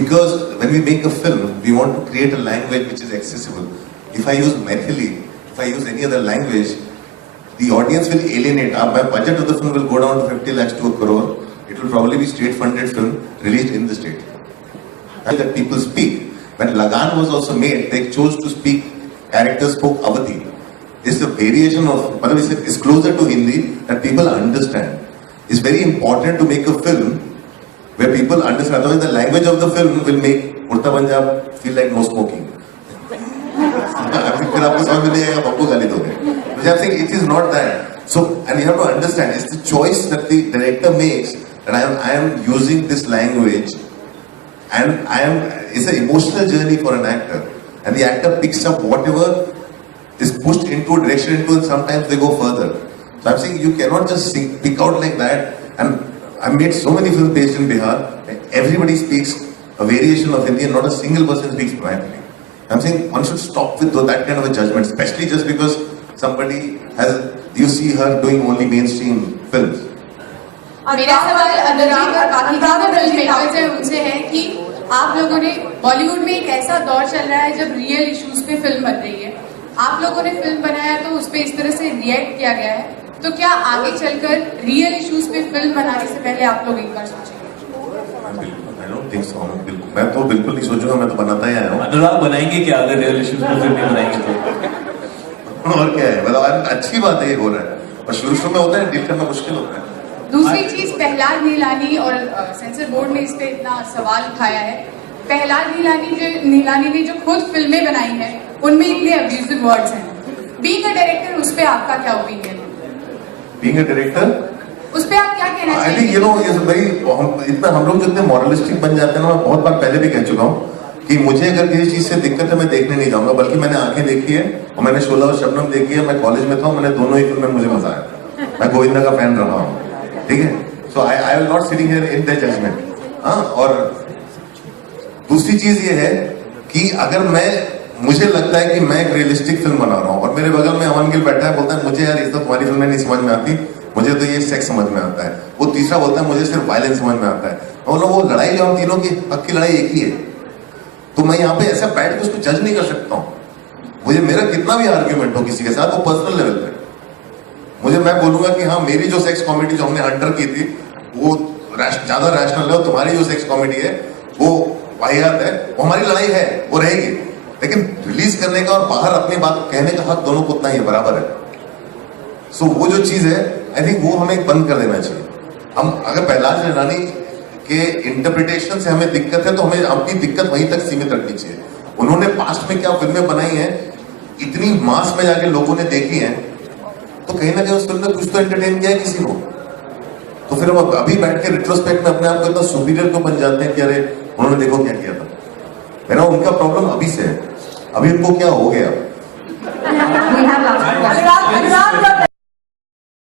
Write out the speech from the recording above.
because when we make a film, we want to create a language which is accessible. If I use Maithili, if I use any other language, the audience will alienate. My budget of the film will go down to 50 lakhs to a crore. It will probably be state-funded film released in the state. And that people speak. When Lagan was also made, they chose to speak, characters spoke Awadhi. It's a variation of, it's closer to Hindi that people understand. It's very important to make a film where people understand. Otherwise, the language of the film will make Urta Punjab feel like no smoking. फिर आपको समझ में नहीं आएगा, बब्बू गाली दोगे. Which I'm saying, it is not that. So, and you have to understand, it's the choice that the director makes that I am using this language, and it's an emotional journey for an actor, and the actor picks up whatever is pushed into a direction into, and sometimes they go further. So I'm saying you cannot just pick out like that. And I've made so many films based in Bihar. Everybody speaks a variation of Hindi, and not a single person speaks Maithili. I'm saying one should stop with that kind of a judgment, especially just because somebody has, you see her doing only mainstream films. मेरा सवाल अनुराग और बाकी film makers हैं उनसे है कि आप लोगों ने बॉलीवुड में एक ऐसा दौर चल रहा है जब रियल इश्यूज पे फिल्म बन रही है. आप लोगों ने फिल्म बनाया तो उस पे इस तरह से रिएक्ट किया गया है, तो क्या आगे चलकर रियल इश्यूज पे फिल्म बनाने से पहले आप लोग एक बार सोचेंगे? मैं तो बिल्कुल नहीं सोचूंगा, मैं तो बनाता ही आया हूँ. अनुराग बनाएंगे क्या अगर रियल इश्यूज पे फिल्म बनाएंगे तो? और क्या है, मतलब अच्छी बात है ये हो रहा है, और शुरू में होता है, डील करना मुश्किल होता है. दूसरी चीज, प्रहलाद नीलानी और सेंसर बोर्ड ने इस पे इतना सवाल उठाया है. प्रहलाद नीलानी ने जो खुद फिल्में बनाई हैं उनमें इतने अब्यूजिव वर्ड्स हैं. बीइंग अ डायरेक्टर उस पे आपका क्या ओपिनियन है? बीइंग अ डायरेक्टर उस पे आप क्या कहना चाहिए? I think you know is very, इतना हम लोग जितने मॉरलिस्टिक बन जाते हैं ना, मैं बहुत बार पहले भी कह चुका हूँ कि मुझे अगर किसी चीज से दिक्कत है मैं देखने नहीं जाऊंगा, बल्कि मैंने आंखें देखी है और मैंने शोला और शबनम देखी है. मैं कॉलेज में था, मैंने दोनों ही फिल्में, मुझे मजा आया. मैं गोविंदा का फैन रहा हूँ, ठीक है. So I will not sitting here in the judgement. और दूसरी चीज ये है कि अगर मुझे लगता है कि मैं एक रियलिस्टिक फिल्म बना रहा हूँ और मेरे बगल में अमन गिल बैठा है, बोलता है मुझे यार ये तो तुम्हारी फिल्में नहीं समझ में आती, मुझे तो ये सेक्स समझ में आता है. वो तीसरा बोलता है मुझे सिर्फ वायलेंस समझ में आता है. और वो लड़ाई जो हम तीनों की हक की लड़ाई एक ही है. तो मैं यहाँ पे ऐसा बैठ के उसको जज नहीं कर सकता हूँ. मुझे मेरा कितना भी आर्ग्यूमेंट हो किसी के साथ, वो पर्सनल लेवल पे, मैं बोलूंगा कि हाँ मेरी जो सेक्स कॉमेडी जो हमने हंटर की थी वो ज्यादा रैशनल है, और तुम्हारी जो सेक्स कॉमेडी है वो वाहियात है. वो हमारी लड़ाई है, वो रहेगी, लेकिन रिलीज करने का और बाहर अपनी बात कहने का हक दोनों को उतना ही बराबर है. सो वो जो चीज है, आई थिंक वो हमें बंद कर देना चाहिए. हम अगर प्रहलाद नीलानी के इंटरप्रिटेशन से हमें दिक्कत है तो हमें अपनी दिक्कत वहीं तक सीमित रखनी चाहिए. उन्होंने पास्ट में क्या फिल्में बनाई हैं, इतनी मास में जाके लोगों ने देखी हैं, तो कहीं ना कहीं उस फिल्म ने कुछ तो एंटरटेन किया है किसी को. तो फिर हम अभी बैठ के रिट्रोस्पेक्ट में अपने आप को इतना सुपीरियर क्यों बन जाते हैं कि अरे उन्होंने देखो क्या किया था. मेरा उनका प्रॉब्लम अभी से है, अभी उनको क्या हो गया.